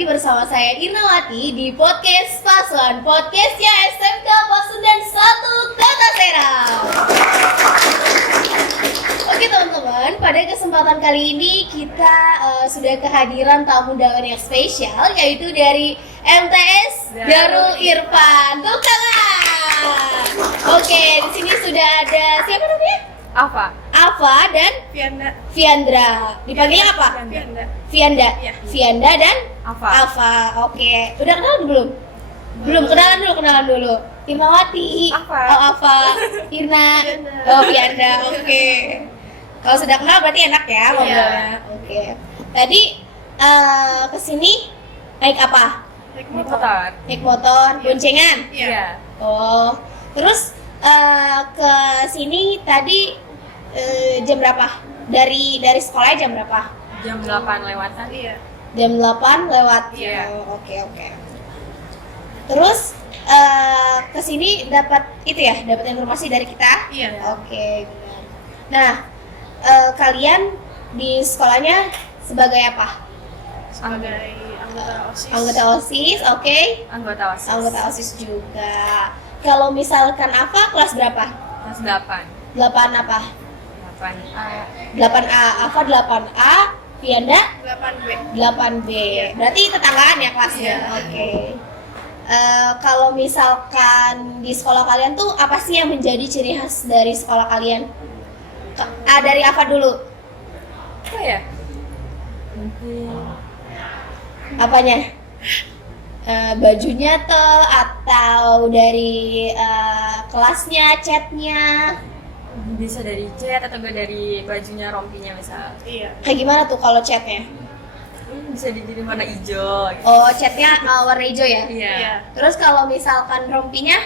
lagi bersama saya Irnawati di podcast Paslon, podcastnya SMK Pasundan 1 Kota Serang. Oke teman-teman, pada kesempatan kali ini kita sudah kehadiran tamu undangan yang spesial, yaitu dari MTS Darul Irfan. Tepuk tangan. Oke, di sini sudah ada siapa namanya? Alfa dan Viandra. Dipanggilnya apa? Vianda. Ya. Vianda dan Alfa. Oke. Udah kenalan belum? Belum, kenalan dulu. Irnawati. Alfa. Irna. Vianda. Oke. Kalau sudah kenal berarti enak ya ngobrolnya. Oke. Tadi kesini naik apa? Naik motor. Boncengan? Iya. Oh. Terus ke sini tadi jam berapa? Dari sekolah jam berapa? Jam 8 lewatan. Iya. Jam 8 lewat. Iya. Oh, oke. Terus ke sini dapat informasi dari kita? Iya. Oke. Nah, kalian di sekolahnya sebagai apa? Sebagai anggota OSIS. Anggota OSIS, oke. Anggota OSIS juga. Kalau misalkan apa, kelas berapa? Kelas 8. 8 apa? 8A. 8A, Alfa 8A, Vianda 8B. 8B. Berarti tetanggaan ya kelasnya? Iya. Oke. Kalau misalkan di sekolah kalian tuh apa sih yang menjadi ciri khas dari sekolah kalian? Dari apa dulu? Apa ya? Mungkin Apanya? Bajunya tuh atau dari kelasnya, catnya? bisa dari cat atau enggak dari bajunya, rompinya misal. Iya. Kayak gimana tuh kalau catnya? Bisa dikirim warna hijau gitu. Oh, catnya warna hijau ya? Iya. Terus kalau misalkan rompinya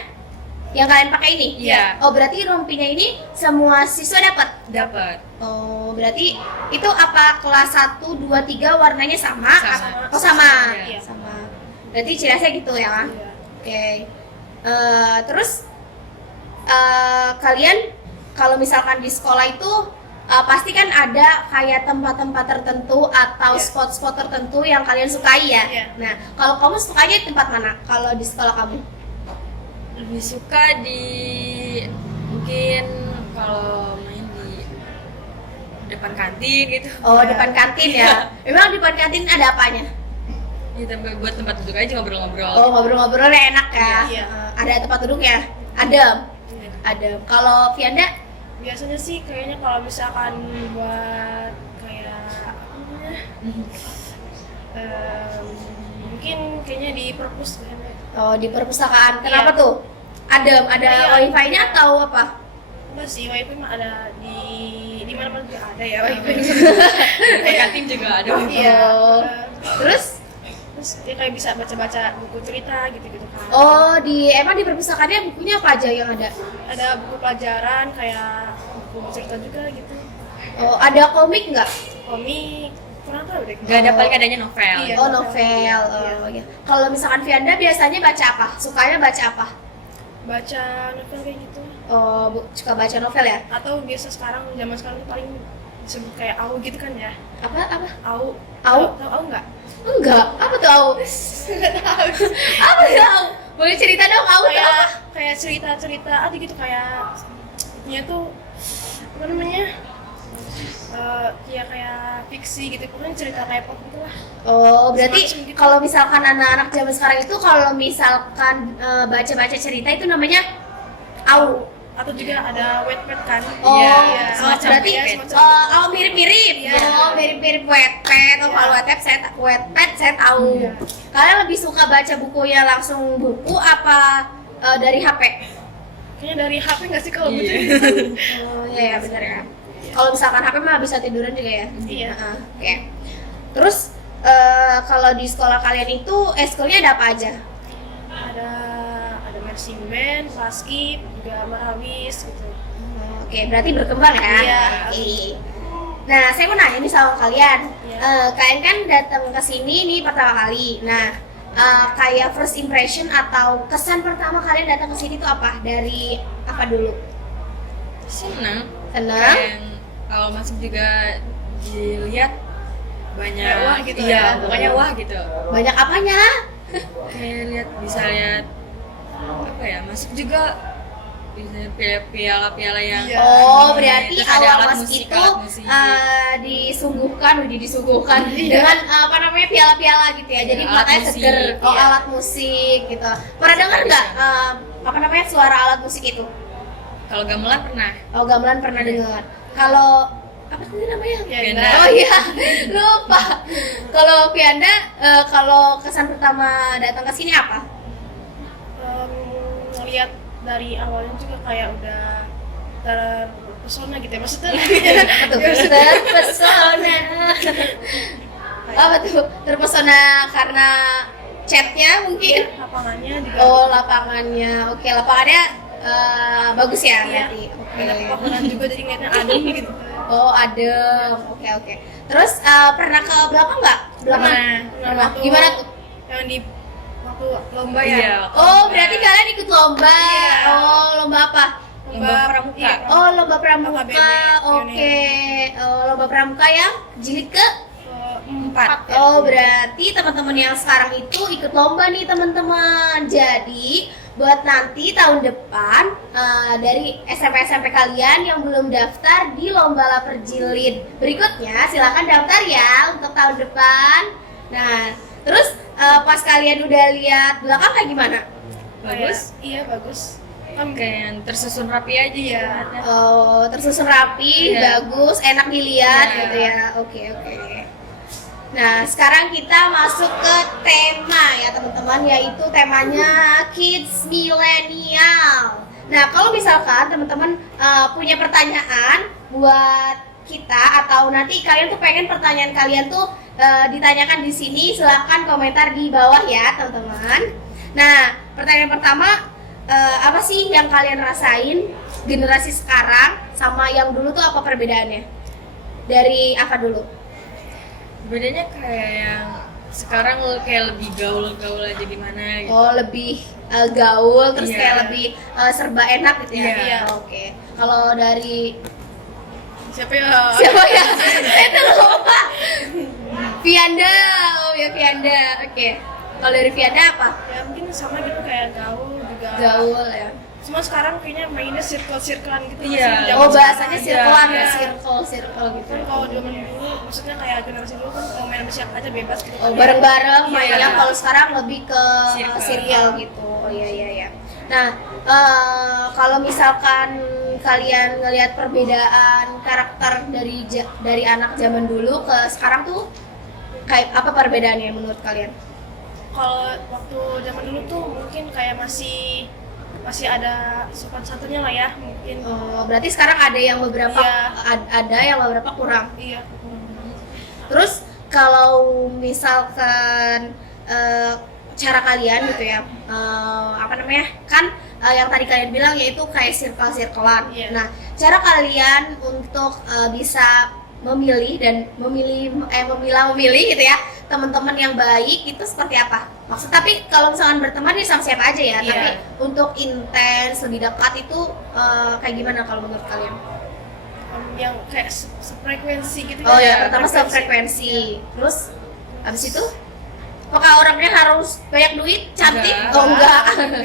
yang kalian pakai ini? Iya. Oh, berarti rompinya ini semua siswa dapat? Dapat. Oh, berarti itu apa kelas 1, 2, 3 warnanya sama? Sama. Oh, sama. Iya. Sama. Berarti ciri khasnya gitu ya? Iya. Oke. Terus kalian kalau misalkan di sekolah itu pasti kan ada kayak tempat-tempat tertentu atau Iya. spot-spot tertentu yang kalian sukai ya? Iya. Nah, kalau kamu sukanya di tempat mana kalau di sekolah kamu? Lebih suka di mungkin kalau main di depan kantin gitu. Oh, depan kantin ya? Memang depan kantin ada apanya? Ya, buat tempat duduk aja ngobrol-ngobrol. Oh, ngobrol-ngobrolnya enak ya? Iya. Ada tempat duduk ya? Adem? Iya. Adem. Kalau Vianda? Biasanya sih kayaknya kalau misalkan buat kayak apa namanya, mungkin kayaknya di perpus kayaknya. Oh, di perpustakaan. Iya. Kenapa tuh? Adem? Ada Iya. wifi-nya atau apa? Enggak sih, wifi mah ada di mana-mana juga ada ya wifi. Di kantin juga ada. Iya. Oh. Eh, Terus? terus dia kayak bisa baca-baca buku cerita gitu-gitu kan. Oh, emang di perpustakaannya bukunya apa aja yang ada? Ada buku pelajaran kayak buku cerita juga gitu. Oh, ada komik nggak? Komik kurang tahu deh. Gak ada, paling adanya novel. Iya. Oh, novel. Oh, ya. Kalau misalkan Vianda biasanya baca apa? Sukanya baca apa? Baca novel kayak gitu. Oh, suka baca novel ya? Atau biasa zaman sekarang tuh paling disebut kayak AU gitu kan ya. Apa? AU. AU? Tahu AU enggak? Enggak. Apa tuh au? Enggak tahu. Apa tuh au? Boleh cerita dong au tuh apa? kayak cerita-cerita ada gitu kayak nya tuh apa namanya? Ya kayak fiksi gitu, pokoknya cerita kayak pop gitu lah. Oh, berarti Semacam gitu. kalau misalkan anak-anak zaman sekarang itu kalau misalkan baca-baca cerita itu namanya au. Atau juga ada Wattpad kan? Oh, Iya, semacam berarti Wattpad. oh mirip-mirip. Iya. Oh, mirip-mirip Wattpad. Oh, Iya. kalau Wattpad saya tahu. Iya. Kalian lebih suka baca bukunya langsung buku apa dari HP? Kayaknya dari HP nggak sih kalau Iya. baca? Oh, iya benar ya. Kalau misalkan HP mah bisa tiduran juga ya. Iya. Oke. Terus kalau di sekolah kalian itu eskulnya ada apa aja? Ada marching band, paskib, juga marawis gitu. Oke, berarti berkembang ya. Iya. Oke. Nah, saya mau nanya nih sama kalian. Iya. Kalian kan datang ke sini nih pertama kali. Nah, kayak first impression atau kesan pertama kalian datang ke sini tuh apa? Dari apa dulu? Senang. Senang? Kayak kalau masuk juga dilihat banyak wah gitu iya, ya. pokoknya wah gitu. Banyak apanya? Kayak bisa lihat apa ya, masuk juga bisa piala-piala yang Iya. Oh, berarti terus ada awal alat masuk musik, itu alat musik. disuguhkan dengan apa namanya piala-piala gitu ya. Jadi Alat matanya musik, seger. Oh, iya. alat musik gitu. Pernah dengar nggak apa namanya suara alat musik itu? Kalau gamelan pernah. Oh, gamelan pernah dengar. Kalau apa tadi namanya? Pianda. Oh iya, lupa. Kalau pianda, kalau kesan pertama datang ke sini apa? Ngeliat dari awalnya juga kayak udah terpesona gitu ya, maksudnya Apa tuh? Terpesona. Apa tuh? Terpesona karena chatnya mungkin? lapangannya juga Oh, lapangannya. Oke, lapangannya bagus ya Iya. berarti. Oke. banyak paparan juga jadi ngeliatnya adem gitu. Oh, adem. Oke, oke. Terus pernah ke belakang nggak? Belakang. Pernah. Waktu Gimana tuh? yang di waktu lomba ya. Iya. Oh, berarti kalian ikut lomba. Iya. Oh, lomba apa? Lomba pramuka. Iya. Oh, lomba pramuka. KBB, Oke. Oh, lomba pramuka yang jilid ke? Empat. Oh, berarti teman-teman yang sekarang itu ikut lomba nih, teman-teman. Jadi, buat nanti tahun depan dari SMP kalian yang belum daftar di lomba lapar jilid berikutnya, silakan daftar ya untuk tahun depan. Nah, terus pas kalian udah lihat belakang kayak gimana? Bagus. Iya bagus. Kayak yang tersusun rapi aja Iya. ya. Oh, tersusun rapi, Iya. bagus, enak dilihat Iya. gitu ya. Oke, oke. Nah, sekarang kita masuk ke tema ya teman-teman, yaitu temanya Kids Millennial. Nah, kalau misalkan teman-teman punya pertanyaan buat kita atau nanti kalian tuh pengen pertanyaan kalian tuh ditanyakan di sini, silahkan komentar di bawah ya teman-teman. Nah, pertanyaan pertama, apa sih yang kalian rasain generasi sekarang sama yang dulu tuh apa perbedaannya? Dari apa dulu? Bedanya kayak yang sekarang kayak lebih gaul-gaul aja gimana gitu. Oh, lebih gaul, terus Iya. kayak lebih serba enak gitu ya? Iya. Oke. Kalau dari Siapa ya? siapa ya? Saya tuh lupa. Vianda, oh ya Vianda. Oke. Kalau dari Vianda apa? Ya mungkin sama gitu kayak gaul juga. Gaul ya. Cuma sekarang kayaknya mainnya circle-circlean gitu. Iya. Zaman Oh, sekarang. bahasanya circlean ya, Iya. circle gitu. Kan kalau zaman dulu, maksudnya kayak generasi dulu kan mau main sama siapa aja bebas gitu. Oh, bareng-bareng Iya. mainnya. Kalau sekarang lebih ke Circle. serial gitu. Oh iya iya iya. Nah, kalau misalkan kalian ngelihat perbedaan karakter dari anak zaman dulu ke sekarang tuh kayak apa perbedaannya menurut kalian? Kalau waktu zaman dulu tuh mungkin kayak masih ada sopan santunnya lah ya mungkin. Oh, berarti sekarang ada yang beberapa Iya. ada yang beberapa kurang. Iya. Terus kalau misalkan cara kalian gitu ya, apa namanya, kan yang tadi kalian bilang yaitu kayak circle-circlean. Iya. Nah, cara kalian untuk bisa memilih dan memilih gitu ya teman-teman yang baik itu seperti apa? Maksud tapi kalau misalkan berteman ya sama siapa aja ya, Iya. tapi untuk intens lebih dekat itu kayak gimana kalau menurut kalian? Yang kayak sefrekuensi gitu. Oh kan? ya, pertama sefrekuensi. Terus habis itu apakah orangnya harus banyak duit, cantik? Enggak. Oh enggak.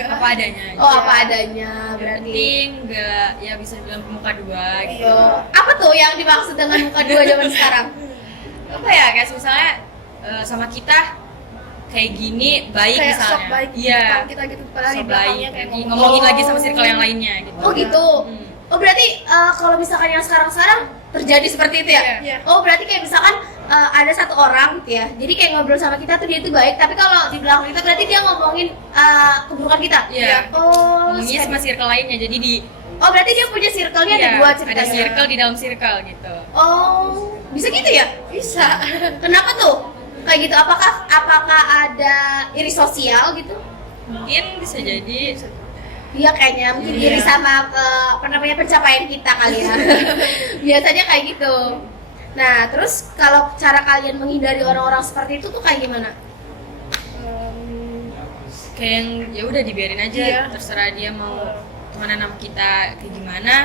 Apa adanya aja. Oh apa adanya Yang berarti. penting nggak ya bisa bilang pemuka dua gitu. Iya. Oh, apa tuh yang dimaksud dengan muka dua zaman sekarang? Apa ya, kayak misalnya sama kita kayak gini baik Kayak misalnya. sok baik di Iya. depan kita gitu padahal di Sok baik belakangnya kayak kayak ngomongin Oh. lagi sama circle yang lainnya gitu. Oh gitu. Hmm. Oh berarti kalau misalkan yang sekarang terjadi seperti itu ya? Iya. Oh berarti kayak misalkan ada satu orang gitu ya. Jadi kayak ngobrol sama kita tuh dia tuh baik, tapi kalau di belakang kita berarti dia ngomongin keburukan kita. Iya. Oh. Ngomongnya sama circle lainnya, jadi di Oh berarti dia punya circle-nya ada iya, dua ceritanya. ada circle di dalam circle gitu. Oh, bisa gitu ya? bisa. Kenapa tuh? Kayak gitu, apakah ada iri sosial gitu? Mungkin bisa jadi Iya kayaknya mungkin Iya. iri sama apa namanya pencapaian kita kali ya. Biasanya kayak gitu. Nah, terus kalau cara kalian menghindari orang-orang seperti itu tuh kayak gimana? kayak yang ya udah dibiarin aja, Iya. terserah dia mau temenan sama kita kayak gimana,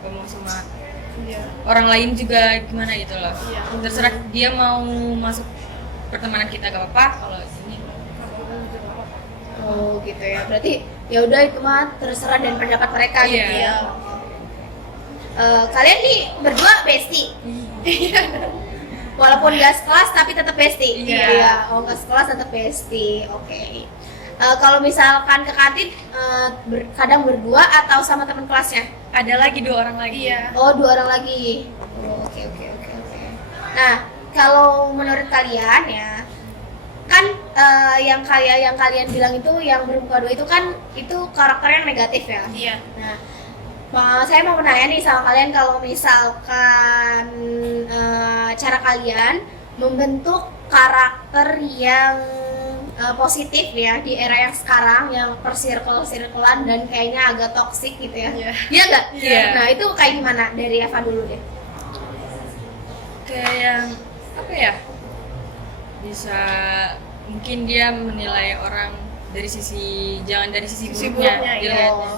mau sama Iya. orang lain juga gimana gitu loh. Iya. Terserah dia mau masuk pertemanan kita gak apa-apa, kalau ini Oh gitu ya. Berarti ya udah itu mah terserah dan pendapat mereka gitu Iya. ya. Kalian nih berdua bestie. Walaupun gak sekelas tapi tetap bestie. Iya. Oh gak sekelas tetap bestie. Oke. Kalau misalkan ke kantin kadang berdua atau sama teman kelasnya? ada lagi 2 orang lagi. Iya. Oh 2 orang lagi. Oh, oke. Nah kalau menurut kalian ya kan yang kalian bilang itu yang bermuka 2 itu kan itu karakter yang negatif ya. Iya. Nah, saya mau menanya nih sama kalian kalau misalkan cara kalian membentuk karakter yang positif ya di era yang sekarang yang persirkel-sirkelan dan kayaknya agak toksik gitu ya. Iya. Iya nggak? Iya. Nah itu kayak gimana dari Eva dulu deh? Kayak yang apa ya, bisa mungkin dia menilai orang dari sisi, jangan dari sisi Sisi buruknya, buruknya, iya. dilihatnya.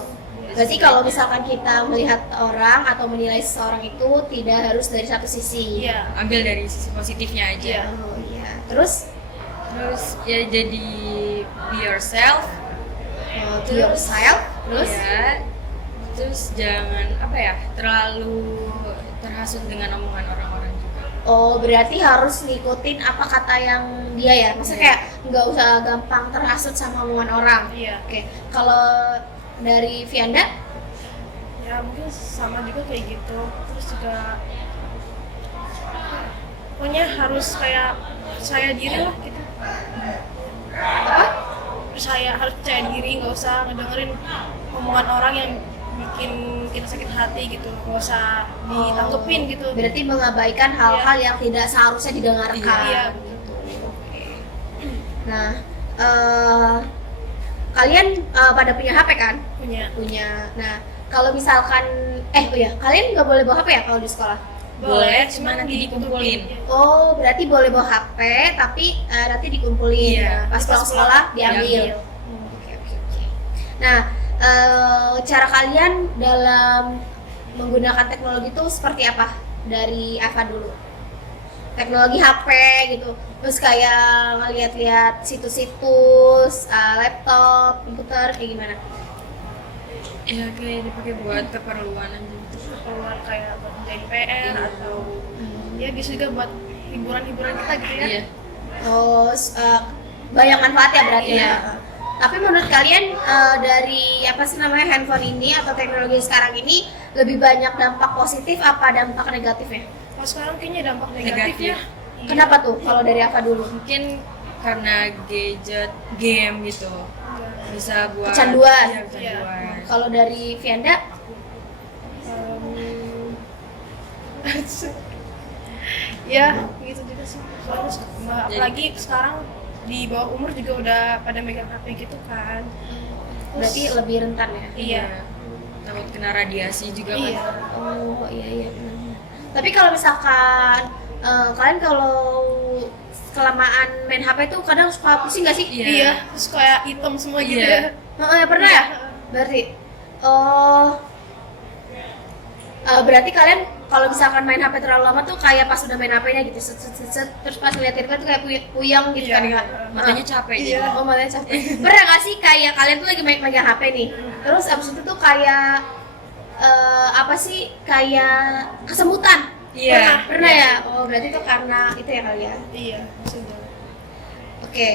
Berarti kalau misalkan kita melihat orang atau menilai seseorang itu tidak harus dari satu sisi. Iya. Ambil dari sisi positifnya aja. Iya. Oh iya. Terus Ya jadi be yourself. to yourself. Terus Ya, terus jangan apa ya, terlalu terhasut dengan omongan orang-orang juga. oh berarti harus ngikutin apa kata yang dia ya. Maksudnya kayak nggak usah gampang terhasut sama omongan orang. Iya. Oke. Kalau dari Vianda? Ya mungkin sama juga kayak gitu. Terus juga pokoknya harus kayak percaya diri lah gitu. Harus percaya diri, nggak usah ngedengerin omongan orang yang bikin kita sakit hati gitu, nggak usah ditanggepin gitu. Berarti mengabaikan hal-hal yang tidak seharusnya didengarkan. Iya. Oke. Nah, kalian pada punya HP kan? Punya. Nah, kalau misalkan kalian nggak boleh bawa HP ya kalau di sekolah? Boleh, cuma nanti dikumpulin. Oh, berarti boleh bawa HP tapi nanti dikumpulin. Iya. Pas pulang sekolah diambil. Diambil. Oke. Nah, cara kalian dalam menggunakan teknologi itu seperti apa? Dari Ava dulu. Teknologi HP gitu. Terus kayak ngeliat-liat situs-situs, laptop, komputer, kayak gimana? Ya kayak dipakai buat keperluan aja. Keluar kayak buat menjadi PR atau ya bisa juga buat hiburan-hiburan kita gitu ya. Iya. Oh, banyak manfaat ya berarti Iya. ya. Tapi menurut kalian dari handphone ini atau teknologi sekarang ini lebih banyak dampak positif apa dampak negatifnya? Kalau sekarang kayaknya dampak negatif ya. Iya. Kenapa tuh kalau dari Ava dulu? Mungkin karena gadget, game gitu. Bisa buat Kecanduan. Iya, kecanduan. Kalau dari Vianda? Ya gitu juga sih. Soalnya apalagi sekarang di bawah umur juga udah pada megang HP gitu kan. Berarti lebih rentan ya? Iya. Takut kena radiasi juga kan. Iya. Oh iya benar. Tapi kalau misalkan kalian kalau kelamaan main HP tuh kadang suka pusing nggak sih? Iya. Iya. Terus kayak hitam semua gitu Iya. ya. Pernah ya? Berarti berarti kalian kalau misalkan main HP terlalu lama tuh kayak pas udah main HP-nya gitu set, terus pas lihat HP tuh kayak puyeng gitu Iya. kan ya? Matanya capek Iya. gitu. Oh matanya capek. Pernah nggak sih kayak kalian tuh lagi megang HP nih, terus abis itu tuh kayak kayak kesemutan? Iya. Pernah ya? Oh berarti tuh karena itu ya kali ya? Iya. Sudah. Oke.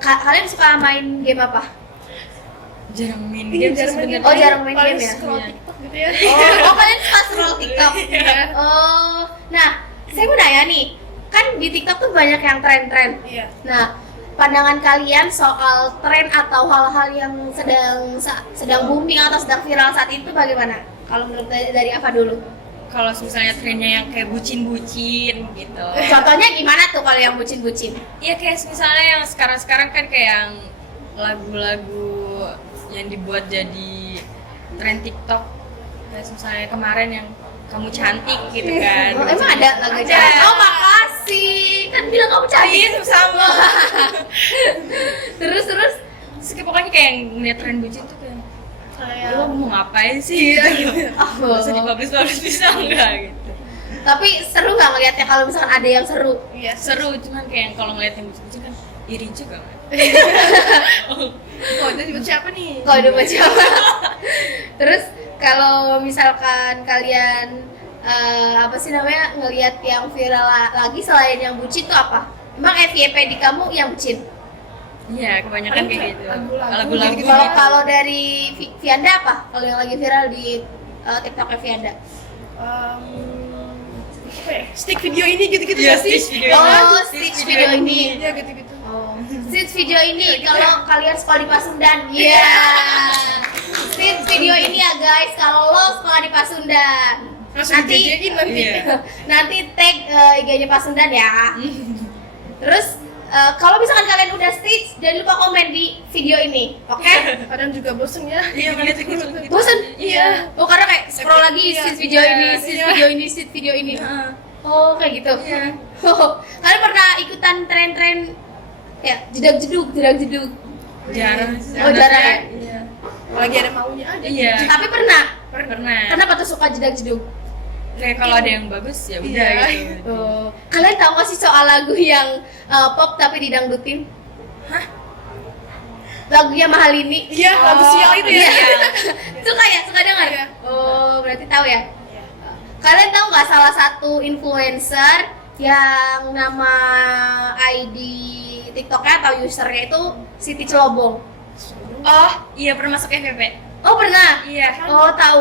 Kalian suka main game apa? Jarang main Iya, game sih jarang main sebenarnya. Oh, jarang main Paling game ya? scroll Iya. TikTok gitu ya. Oh kalian suka scroll TikTok? Iya. Oh, nah saya mau nanya nih, kan di TikTok tuh banyak yang tren-tren. Iya. Nah, pandangan kalian soal tren atau hal-hal yang sedang booming atau sedang viral saat itu bagaimana? Kalau menurut dari Ava dulu. Kalau misalnya trennya yang kayak bucin-bucin gitu. Contohnya gimana tuh kalau yang bucin-bucin? Iya kayak misalnya yang sekarang-sekarang kan kayak yang lagu-lagu yang dibuat jadi tren TikTok. Kayak misalnya kemarin yang kamu cantik gitu kan. Oh, emang ada lagu Ada. cantik? Oh makasih, kan bilang kamu cantik. Iya, sama. terus Terus pokoknya kayak yang ngeliat tren bucin tuh kayak kayak Lo mau ngapain sih gitu. Oh. Bisa dipublish bisa enggak gitu. Tapi seru nggak ngeliatnya kalau misalkan ada yang seru? iya Seru cuman kayak kalau ngeliat yang lucu-lucu kan iri juga kan. oh itu buat siapa nih Kalau udah baca apa? Terus kalau misalkan kalian apa sih namanya ngelihat yang viral lagi selain yang bucin tuh apa? Emang FYP di kamu yang bucin? Iya, kebanyakan kayak gitu. Lagu-lagu Lagu-lagu gitu. Kalau gitu. kalau dari Vianda apa? Kalau yang lagi viral di TikTok Vianda? Apa ya? Stick video ini gitu-gitu Iya, nggak sih? stick video Oh, ini. Stitch video ini. Iya gitu-gitu. Oh, Stitch video ini kalau kalian sekolah di Pasundan. Iya. Stitch video ini ya guys, kalau lo sekolah di Pasundan. Langsung Nanti dijajain nanti. Iya. nanti tag IG-nya Pasundan ya. Terus kalau misalkan kalian udah Stitch, jangan lupa komen di video ini, oke? Kadang juga bosen ya. Iya, ngeliat gitu. Bosen? Iya. Oh karena kayak scroll lagi Iya, Stitch video iya, ini, Stitch iya. video ini, Stitch video ini. Oh kayak gitu. Iya. Oh, kalian pernah ikutan tren-tren ya jedag-jedug, jedag-jedug? Jarang. Oh, jarang ya? Iya. Lagi ada maunya aja. Iya. Tapi pernah. Pernah. Kenapa tuh suka jedag-jedug? Kayak kalau ada yang bagus ya udah Iya. gitu. Oh, kalian tahu gak sih soal lagu yang pop tapi didangdutin? Hah? Lagunya Mahalini. Iya, lagu sial itu ya. Iya. Suka ya? Suka dengar? Iya. Oh, berarti tahu ya? Kalian tahu nggak salah satu influencer yang nama ID TikToknya atau usernya itu Siti Celobong? Oh, iya pernah masuk FVP. Oh pernah? Iya. Oh tahu?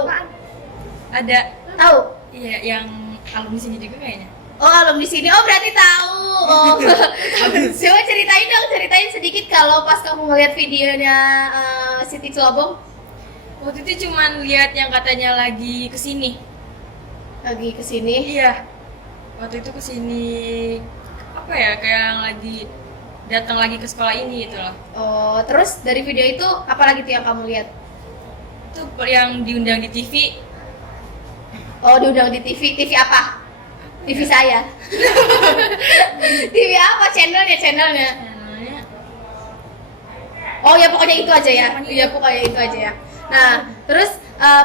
Ada. Tahu? Iya, yang alumni sini juga kayaknya. Oh alumni sini, oh berarti tahu. Oh, coba ceritain sedikit kalau pas kamu ngeliat videonya Siti Celobong Waktu itu cuman lihat yang katanya lagi kesini. lagi kesini. Iya. Waktu itu kesini apa ya, kayak yang lagi datang lagi ke sekolah ini gitu loh. Oh terus dari video itu apa lagi tuh yang kamu lihat? Itu yang diundang di TV. Oh diundang di TV, TV apa? TV saya. TV apa? Channelnya? Namanya Oh ya pokoknya itu aja ya. Iya pokoknya itu aja ya. Nah terus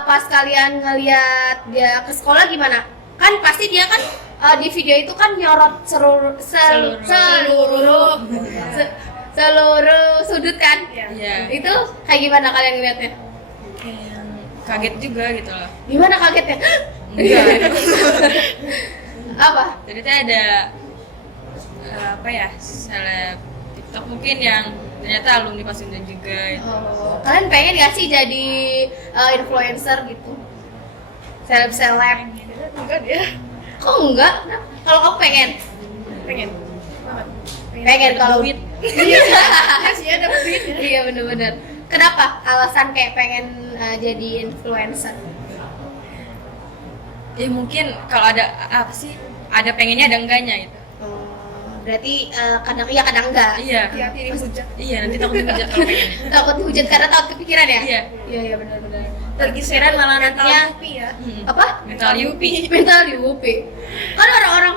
pas kalian ngeliat dia ke sekolah gimana? Kan pasti dia kan di video itu kan nyorot seluruh sudut kan? Iya. Itu kayak gimana kalian ngeliatnya? kayak yang kaget juga gitu loh. Gimana kagetnya? Enggak. Apa? Jadi tuh ada apa ya, seleb TikTok mungkin yang ternyata alumni Pasundan juga gitu. Oh, kalian pengen gak sih jadi influencer gitu? Seleb-seleb? Enggak dia. Kok enggak? Kalau kamu pengen? Pengen. Banget. Pengen kalau duit. Iya sih. Iya sih ada duitnya. Iya bener-bener. Kenapa? Alasan kayak pengen jadi influencer? Ya mungkin kalau ada apa sih? Ada pengennya ada enggaknya gitu. Oh, berarti kadang iya kadang enggak. Iya. Hati-hati dihujat. Iya, nanti takut dihujat kalau pengen. Takut dihujat karena takut kepikiran ya? Iya. Iya iya benar-benar. Terpikiran malah nantinya Tapi ya. apa? Mental Yupi. Mental Yupi. Kan orang-orang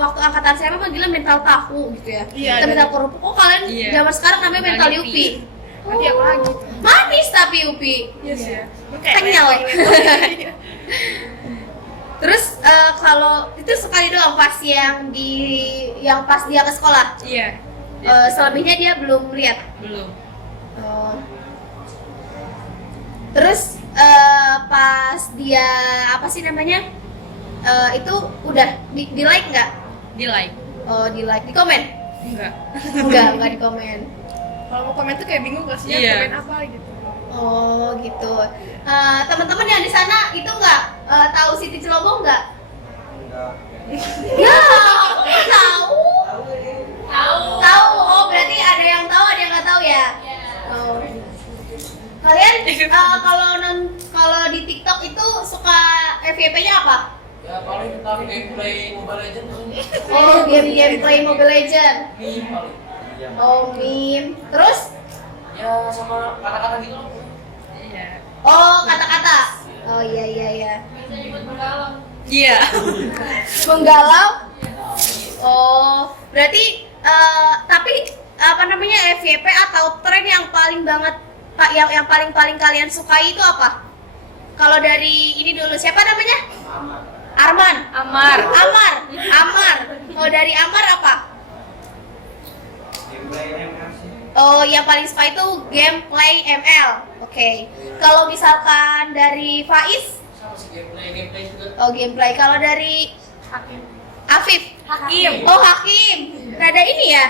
waktu angkatan saya mah manggilnya mental tahu gitu ya. Iya, Kita dan- mental kerupuk. Oh kalian Iya. zaman sekarang namanya mental Mental Yupi. Nanti apa lagi? Manis tapi Yupi. Iya sih ya. Kenyal. Terus kalau itu sekali doang pas yang pas dia ke sekolah. Iya. Selebihnya dia belum lihat. Belum. Oh. Terus pas dia apa sih namanya? Itu udah di like nggak? Di like. Oh di like, di komen? Enggak. Enggak di komen. Kalau mau komen tuh kayak bingung gak sih ya Iya. komen apa gitu. Oh gitu. Teman-teman yang di sana itu nggak tahu Siti Celobong nggak? Ya, kok tahu? Tahu. Oh berarti ada yang tahu, ada yang nggak tahu ya? Oh. Kalian kalau di TikTok itu suka FYP-nya apa? Ya paling tentang gameplay Mobile Legends. Oh game-gameplay Mobile Legend. Meme paling. Oh meme. Terus? Ya sama kata-kata gitu. Iya. Oh kata-kata. Oh iya. Iya. Menggalau. Oh, berarti tapi apa namanya FYP atau tren yang yang paling kalian sukai itu apa? Kalau dari ini dulu, siapa namanya? Arman. Amar. Kalau dari Amar apa? Oh, yang paling suka itu gameplay ML. Oke. Kalau misalkan dari Faiz? Sama sih gameplay juga. Oh, gameplay. Kalau dari Afif? Hakim. Oh, Hakim. Rada ini ya?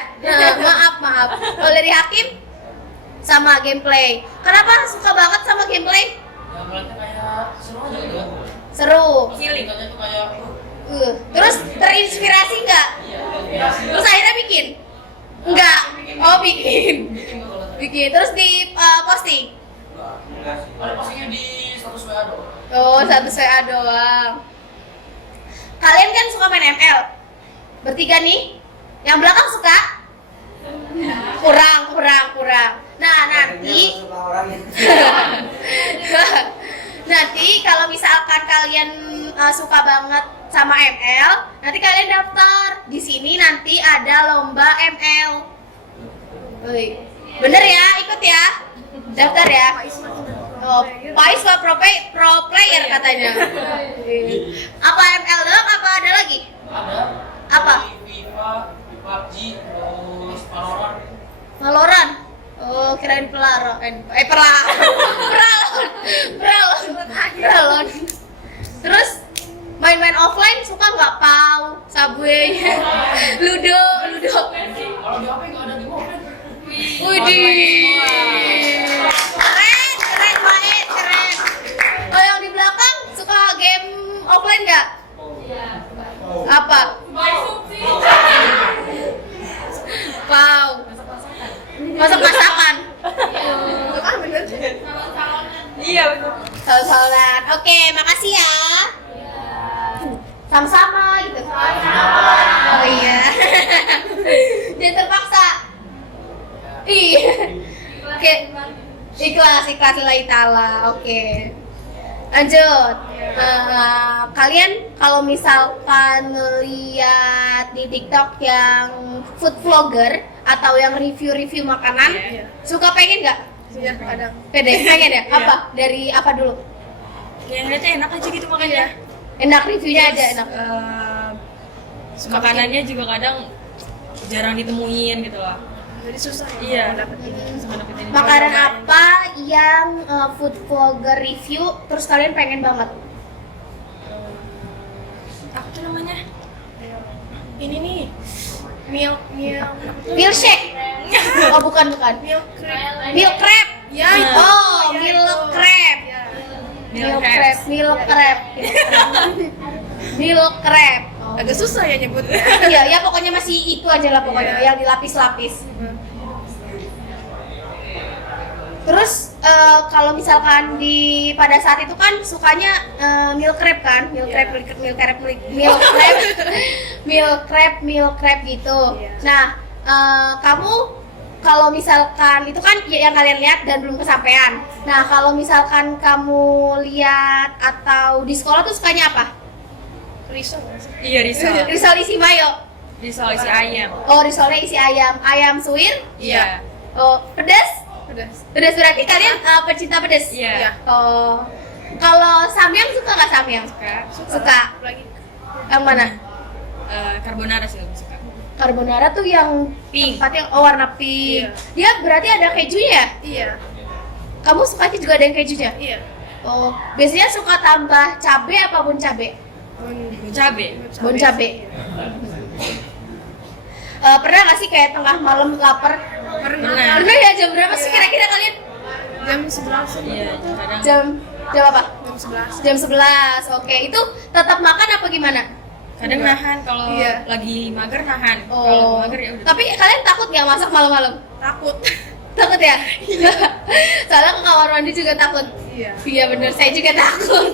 Maaf. Kalau dari Hakim? Sama gameplay. Kenapa suka banget sama gameplay? Ya berarti kayak seru aja gitu kan. Seru. Healing. Katanya tuh kayak Terus terinspirasi nggak? iya. Terus akhirnya bikin? Enggak. Oh, bikin. Bikin. Terus di posting? Ada postingnya di status WA doang. Oh, satu saya doang. Kalian kan suka main ML? Bertiga nih? Yang belakang suka? Kurang. Nah, nanti kalau misalkan kalian suka banget sama ML, nanti kalian daftar. Di sini nanti ada lomba ML. Woi, bener ya? Ikut ya? Daftar ya? Oh, Pais pro player katanya. Apa ML doang? Apa ada lagi? Ada. Apa? Di FIFA, di PUBG, terus Valorant. Valorant. Oh, kirain Peralon. Terus main-main offline suka nggak? Pau, Subway, Ludo. Kalau di HP nggak ada di mobil. Widih. Keren. Oh, yang di belakang suka game offline nggak? Apa? Wow. Masak-masakan. Iya betul. Salam-salam. Oke, makasih ya. Sama-sama gitu. Oh iya. Jangan terpaksa. Iya. Oke. Ikhlas lillahi ta'ala. Oke. Lanjut. Kalian kalau misalkan ngeliat di TikTok yang food vlogger atau yang review makanan, suka pengen nggak? Iya, kadang. Pengen ya? Apa? Dari apa dulu? Yang lihatnya enak aja gitu makanya. Enak, reviewnya aja enak. Makanannya juga kadang jarang ditemuin gitu loh. Jadi susah ya. Iya. dapetin. Makanan apa yang food vlogger review terus kalian pengen banget? Apa tuh namanya? Ini nih. Milk Milkshake? Oh, bukan. milk cream. Milk crab? Ya, Oh, ya, milk itu. crab. Ya. Milk crab. Oh. Agak susah ya nyebutnya. Ya pokoknya masih itu aja lah pokoknya yang dilapis-lapis. Terus kalau misalkan pada saat itu kan sukanya milk crab kan, milk crab gitu. Iya. Nah, kamu kalau misalkan itu kan yang kalian lihat dan belum kesampaian. Nah, kalau misalkan kamu lihat atau di sekolah tuh sukanya apa? Risol. Iya risol. Risol isi mayo. Risol isi ayam. Oh, risolnya isi ayam. Ayam suwir? Iya. Oh, pedas? Pedas. Pedas berarti kalian pecinta pedas? Iya. Oh, kalau samyang suka nggak samyang? Suka. Lagi Yang mana? Carbonara sih lebih suka. Carbonara tuh yang Pink. tempatnya warna pink. Iya. Dia berarti ada kejunya? iya. Kamu sukanya juga ada yang kejunya? Iya. Oh, biasanya suka tambah cabe apa bun cabe? Cabe. Bun cabe. Pernah nggak sih kayak tengah malam lapar? Pernah. Pernah ya, jam berapa sih kira-kira kalian? Jam 11. Iya, kadang Jam apa? Jam 11. Jam 11. Oke, itu tetap makan apa gimana? kadang nahan kalau Iya. lagi mager nahan. Kalau Oh. mager ya udah. Tapi kalian takut nggak masak malam-malam? Takut. Takut ya? Soalnya ke kamar mandi juga takut. Iya. Iya bener, saya juga takut.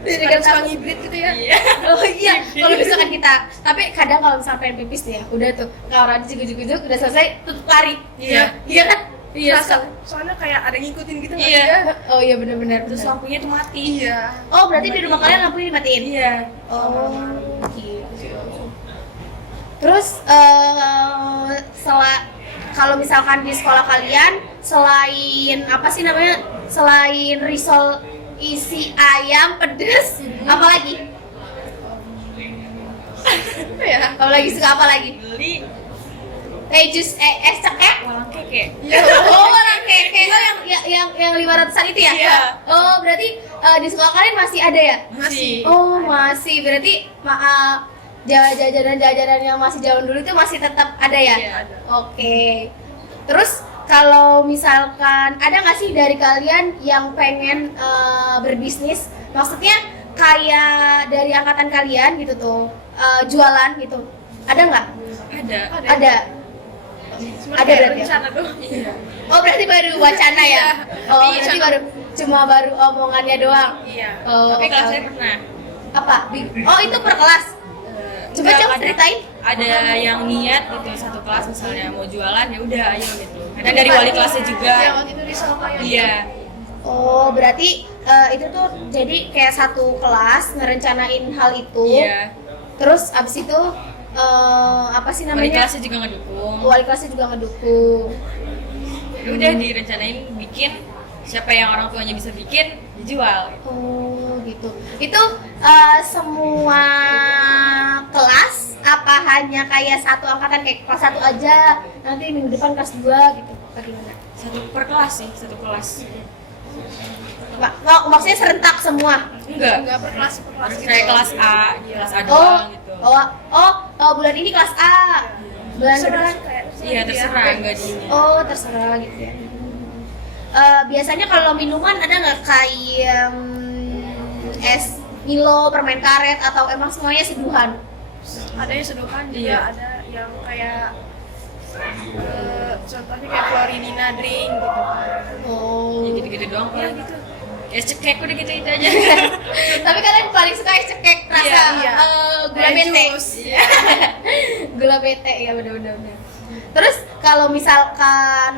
Saya juga Suka takut. ngibrit gitu ya. Iya. Oh iya, kalau misalkan kita, tapi kadang kalau misalkan pengen pipis nih ya, udah tuh kamar mandi jujuk-jujuk, udah selesai, tutup lari. Iya. Iya kan? Iya Rasa- sekali. soalnya kayak ada yang ngikutin gitu nggak Iya. sih ya? Oh iya benar-benar. Terus lampunya tuh mati. Iya. Oh berarti di rumah kalian lampunya dimatiin? Iya. Oh gitu. Terus kalau misalkan di sekolah kalian selain apa sih namanya? Selain risol isi ayam pedas, apa lagi? Apa ya? Apa lagi suka apa lagi? Beli Jus es cekek? walang keke. Oh, orang keke. Oh, yang 500-an itu ya? Iya. Oh, berarti di sekolah kalian masih ada ya? Masih. Oh, masih. Berarti jajanan yang masih zaman dulu itu masih tetap ada ya? Iya, ada. Oke. Terus kalau misalkan ada nggak sih dari kalian yang pengen berbisnis? Maksudnya kayak dari angkatan kalian gitu tuh jualan gitu. Ada nggak? Ada. Cuma Ada kayak berarti ya? rencana doang. Iya. Oh, berarti baru wacana ya? Oh, Tapi berarti baru omongannya doang. Iya. Oh, Tapi kelas saya pernah. apa? Oh, itu per kelas. Coba Enggak, coba ada- ceritain. Ada yang niat gitu satu kelas misalnya mau jualan ya udah ayo gitu. Kadang dari wali kelasnya juga. Yang waktu itu di Surabaya. Iya. Oh, berarti itu tuh jadi kayak satu kelas ngerencanain hal itu. Iya. Terus abis itu apa sih Wali namanya? kelasnya juga ngedukung. Wali kelasnya juga ngedukung. Ya udah direncanain bikin, siapa yang orang tuanya bisa bikin dijual. Oh, gitu. Itu semua kelas apa hanya kayak satu angkatan kayak kelas 1 aja, nanti minggu depan kelas 2 gitu. Apa gimana? Satu per kelas sih, satu kelas. Maksudnya serentak semua. Enggak. Enggak per kelas Harus gitu. kayak kelas A Oh, doang gitu. bulan ini kelas A. Bulan Terserah depan. kayak Iya terserah, enggak di ini. Oh, terserah gitu ya. Biasanya kalau minuman ada nggak kayak es Milo, permen karet atau emang semuanya seduhan? ada yang seduhan juga, Iya. ada yang kayak contohnya kayak Floridina drink gitu kan. Oh. Ya gitu-gitu doang. Ya gitu. Es cekek udah gitu itu aja. Tapi kalian paling suka es cekek rasa Iya. gula Kayak bete. jus. Iya. Gula bete ya benar-benar. Terus kalau misalkan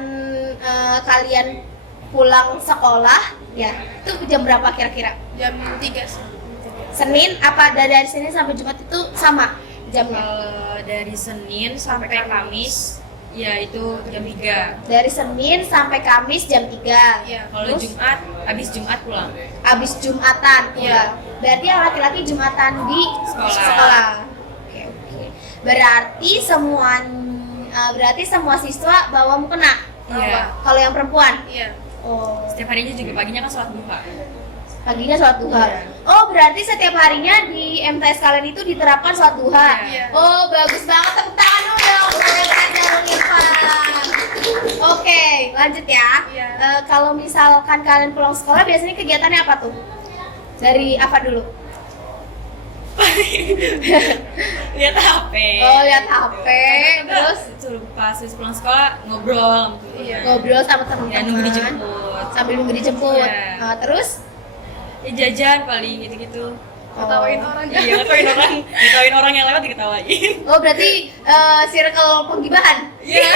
kalian pulang sekolah ya, itu jam berapa kira-kira? Jam 3 sih. Senin apa dari Senin sampai Jumat itu sama jamnya? Kalau dari Senin sampai Kamis ya itu jam 3. Dari Senin sampai Kamis jam 3. Iya. Kalau Jumat habis Jumat pulang. Abis Jumatan Iya. Berarti yang laki-laki Jumatan di Sekolah. sekolah. Oke. Berarti semua siswa bawa mukena. Iya. Kalau yang perempuan, Iya. oh, Setiap harinya juga paginya kan sholat duha. paginya sholat duha. Iya. Oh, berarti setiap harinya di MTS kalian itu diterapkan sholat duha. Iya. Oh, bagus banget, tepuk tangan dulu dong untuk MTS Darul Irfan. Oke, lanjut ya. Iya. Kalau misalkan kalian pulang sekolah, biasanya kegiatannya apa tuh? Dari apa dulu? Lihat HP. Oh, lihat HP, Terus terus pas pulang sekolah ngobrol. Iya. ngobrol sama Ya teman-teman. nunggu dijemput. Sambil nunggu dijemput. Iya. Terus Ya jajan paling gitu-gitu. Ketawain orang juga. Iya, ngetawain orang yang lewat diketawain. Oh, berarti circle penggibahan. Iya.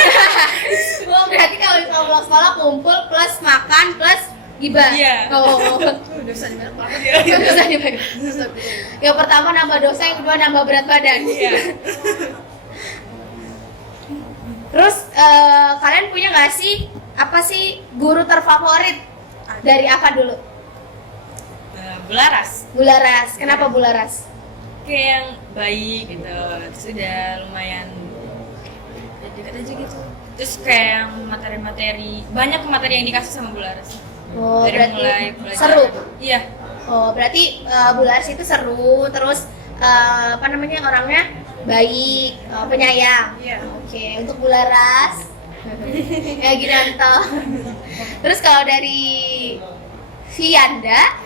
Oh, berarti kalau pulang sekolah kumpul plus makan plus gibah. Iya. Oh. Udah bisa dibilang banget. Nggak bisa dipegang. Yang pertama nambah dosa, yang kedua nambah berat badan. Iya. Terus kalian punya nggak sih apa sih guru terfavorit dari apa dulu? Bularas. Bularas. Kenapa Bularas? Kayak yang baik gitu. Terus udah lumayan ya dekat aja gitu. Terus kayak yang materi-materi, banyak materi yang dikasih sama Bularas. Oh, Dari berarti mulai belajar. seru. Iya. Oh, berarti Bularas itu seru, terus apa namanya orangnya baik, penyayang. Iya. Oke, untuk Bularas ya Ginanto. Terus kalau dari Vianda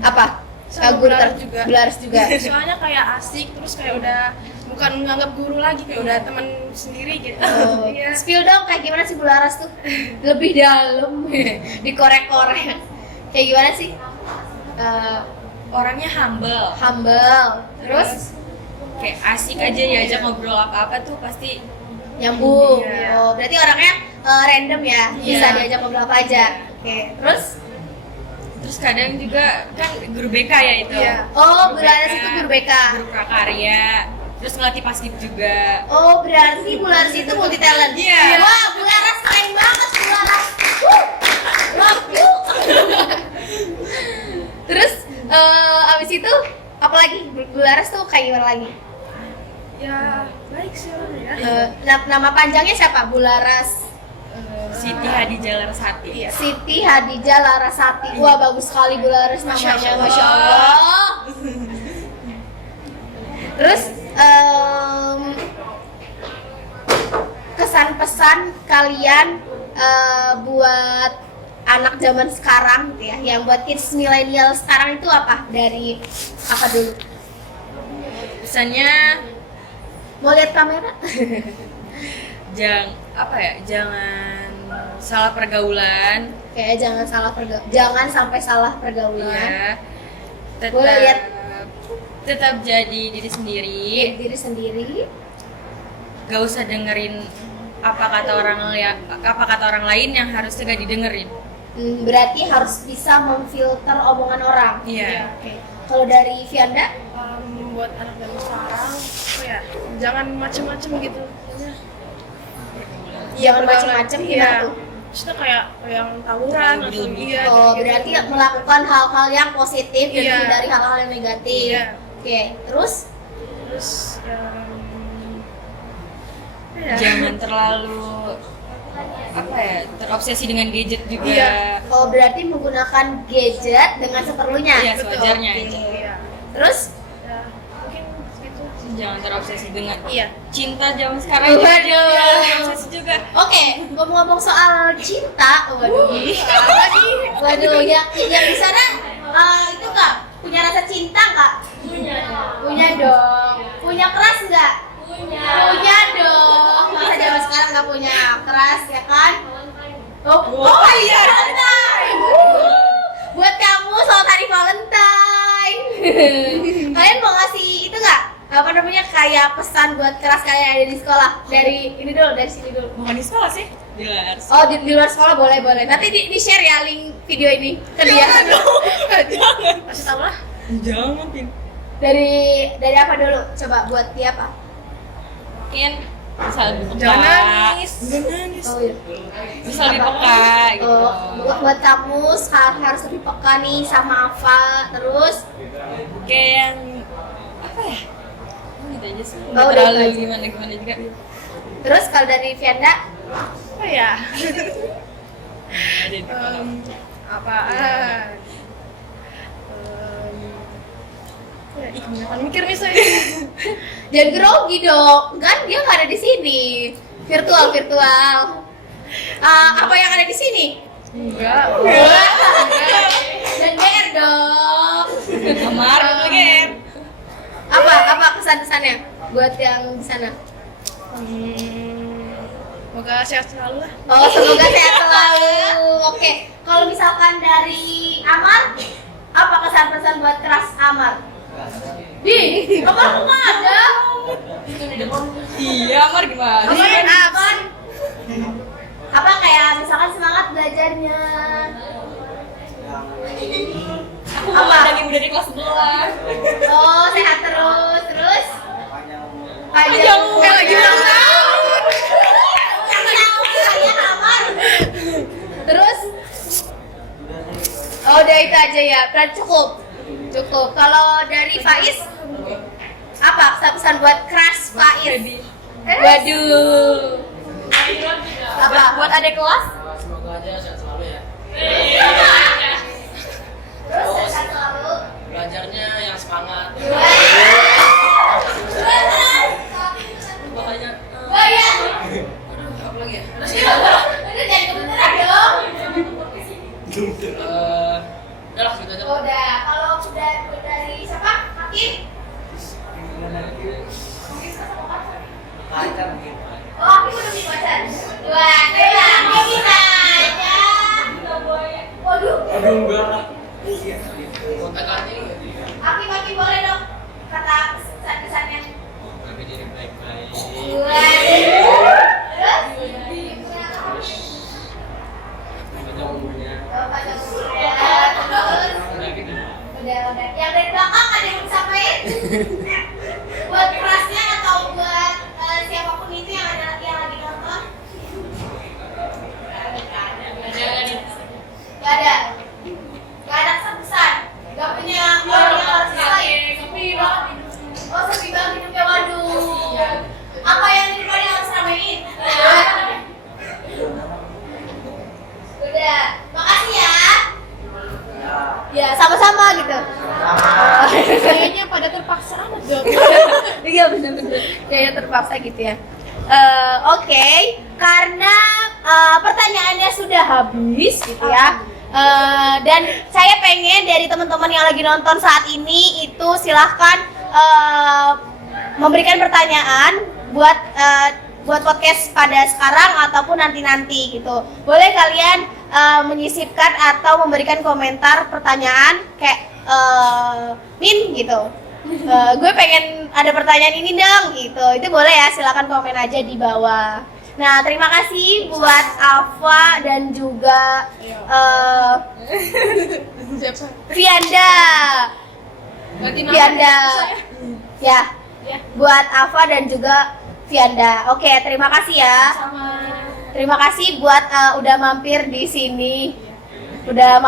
apa? Sama Guru Bularas juga. Bularas juga. Soalnya kayak asik, terus kayak udah bukan nganggap guru lagi, kayak udah teman sendiri gitu. Oh, Iya. spill dong kayak gimana sih Bularas tuh? Lebih dalam, dikorek-korek. Kayak gimana sih? Orangnya humble. Humble, terus Kayak asik aja diajak ngobrol apa-apa tuh pasti nyambung. Iya. Oh, berarti orangnya random ya, bisa Iya. diajak ngobrol apa aja. Oke, terus kadang juga kan guru BK ya itu. Iya. Oh, Bularas itu guru BK. Guru prakarya. terus ngelatih paskib juga. Oh, berarti Bularas itu multi talent. Iya. Wah, Bularas keren banget, Bularas. Love you. Terus abis itu apa lagi? Bularas tuh kayak gimana lagi? Ya baik sih orangnya. Nama panjangnya siapa? Bularas Siti Hadijah Larasati. Iya. Siti Hadijah Larasati. Wah, bagus sekali Bularas namanya. Masya Allah. Terus kesan pesan kalian buat anak zaman sekarang gitu ya, yang buat kids milenial sekarang itu apa? Dari apa dulu? Pesannya Mau lihat kamera? jangan salah pergaulan. Kayak jangan sampai salah pergaulan. Iya. Boleh lihat. Tetap jadi diri sendiri. Diri sendiri. Gak usah dengerin apa kata orang lain yang harusnya gak didengerin. Berarti harus bisa memfilter omongan orang. Iya. Oke. Kalau dari Vianda? Buat anak zaman sekarang, jangan macem-macem gitu. Jangan macem-macem Iya. gimana tuh? Maksudnya kayak yang tawuran atau Lebih. Oh, berarti melakukan hal-hal yang positif dan Iya. menghindari hal-hal yang negatif. Iya. Oke, terus Jangan terlalu terobsesi dengan gadget juga. Iya. oh berarti menggunakan gadget dengan seperlunya. Iya, sewajarnya Oke. aja. Iya. Terus Ya, mungkin gitu. Jangan terobsesi dengan Iya. cinta zaman sekarang. Waduh. Jangan terobsesi juga. oke, ngomong-ngomong soal cinta, waduh, yang di sana itu nggak punya rasa cinta nggak? Punya dong. Punya keras nggak? Punya dong. Masa zaman sekarang nggak punya keras ya kan? Oh iya, Valentine. Buat kamu selamat hari Valentine. Kalian mau ngasih itu nggak? Apa namanya, kayak pesan buat keras kalian yang ada di sekolah? Dari ini dulu, dari sini dulu. Bukan di sekolah sih. Di luar. Oh, di luar sekolah boleh. Nanti di share ya link video ini ke dia. Jangan. Kasih tau lah. Jangan, Pin. Dari apa dulu? Coba buat dia apa? Mungkin bisa lebih peka. Jangan nangis. Jangan nangis. Oh iya. Bisa lebih peka gitu. Oh, buat kamu sekarang harus lebih peka nih sama apa? Terus Kayak yang apa ya? Gitu aja sih. Oh, Nggak udah terlalu itu aja. gimana juga. terus kalau dari Vianda Apa ya? Ada di kepala. Apaan? Ih, kebanyakan mikir nih saya. jangan grogi dong, kan dia nggak ada di sini. Virtual. Apa yang ada di sini? Enggak. Dan GR dong. Kamar lagi. Apa kesan-kesannya buat yang di sana? Semoga sehat selalu lah. Oh, semoga sehat selalu. Oke, kalau misalkan dari Amar, apa kesan-pesan buat keras Amar? Di, Amar kok nggak ada? Iya, Mar gimana? Amar, apa kayak misalkan semangat belajarnya? Aku Apa? mau dari udah di kelas 11. Oh, sehat terus. Panjang umur. lagi ulang tahun. Amar. Terus, oh udah itu aja ya, berarti cukup. Kalau dari Faiz, apa pesan buat keras Faiz? Waduh. Apa? Buat adik kelas? Semoga aja sehat selalu ya. Terus sehat selalu. Belajarnya yang semangat. Makanya Oh iya. apa lagi ya? Bener, jangan kebetulan dong. Udah lah gitu aja. Oh, udah. Kalau udah dari siapa? Hakim? Pacar mungkin. Oh, Hakim udah punya pacar. Wah, dia bisa aja. Waduh. Aduh enggak lah. Kontakannya Hakim boleh dong kata kesan-kesannya. tapi jadi baik-baik. Waduh. Terus? Panjang umurnya. Oh, panjang umurnya. Terus? Udah gitu. Udah. Yang dari belakang ada yang mau disampaikan? Buat kerasnya Ya, sama-sama gitu. Kayaknya pada terpaksa amat dong. Iya bener-bener kayaknya terpaksa gitu ya. Oke, karena pertanyaannya sudah habis gitu ya. Dan saya pengen dari teman-teman yang lagi nonton saat ini itu silahkan memberikan pertanyaan buat podcast pada sekarang ataupun nanti gitu. Boleh kalian menyisipkan atau memberikan komentar pertanyaan kayak Min gitu. Gue pengen ada pertanyaan ini dong gitu. Itu boleh ya, silakan komen aja di bawah. Nah, terima kasih buat Alfa dan juga Vianda. Vianda. Ya. Buat Alfa dan juga Vianda. Oke, terima kasih ya. Terima kasih buat udah mampir di sini. Udah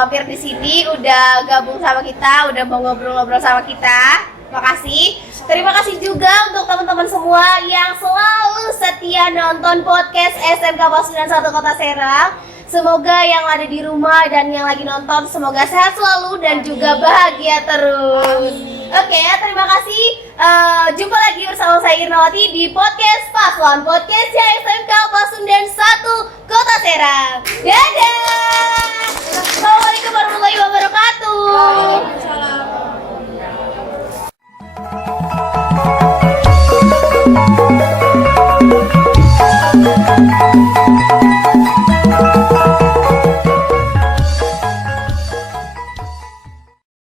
gabung sama kita, udah mau ngobrol-ngobrol sama kita. Makasih. Terima kasih juga untuk teman-teman semua yang selalu setia nonton podcast SMK Pasundan 1 Kota Serang. Semoga yang ada di rumah dan yang lagi nonton semoga sehat selalu dan juga bahagia terus. Oke, terima kasih. Jumpa lagi bersama saya Irnawati di podcast Paslon, podcast SMK Pasundan 1 Kota Serang. Dadah. Assalamualaikum warahmatullahi wabarakatuh.